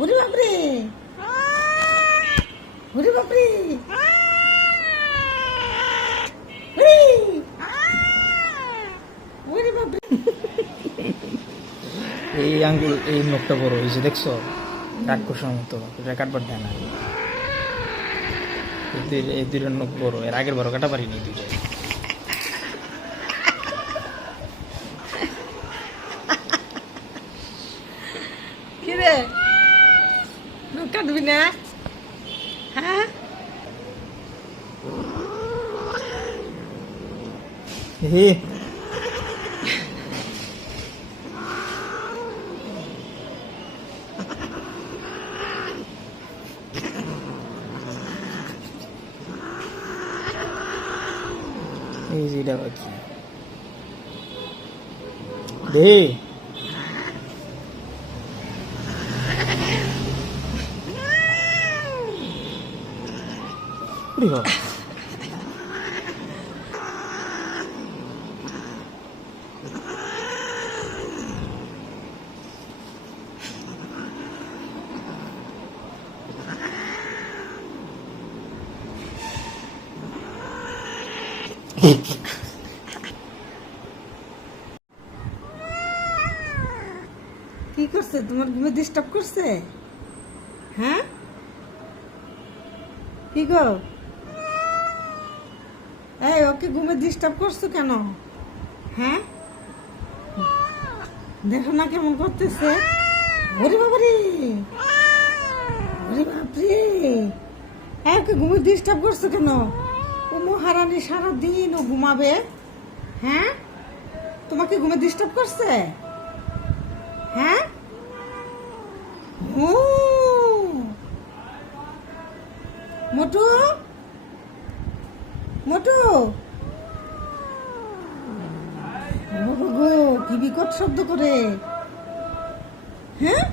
ওরে বাপরে, ওরে বাপরে, ওরে বাপরে। এই আঙ্গুল, এই নখটা বড় হয়েছে দেখছো, রাক্ষসের মতো, এটা কাটবার দেয় না। এই দুইটার নখ বড়, এর আগের বড় কাটা পারিনি দুইটা। কি রে, নখ কাটবি না? হ্যাঁ, হে এই যে এটা কি দে, ওরে বাবা। কি করছে? তোমার ঘুমে ডিস্টার্ব করছে? হ্যাঁ, কি গো? এই, ওকে ঘুমে ডিস্টার্ব করছো কেন? হ্যাঁ, দেখো না কেমন করতেছে। ওরে বাবারে, ওরে বাপরে, এই, ওকে ঘুমে ডিস্টার্ব করছো কেন? ও মহারানী সারাদিন ও ঘুমাবে। হ্যাঁ, তোমাকে ঘুমে ডিস্টার্ব করছে? হ্যাঁ, ও মোটু, মোটু, ও গো, কি বিকট শব্দ করে। হ্যাঁ,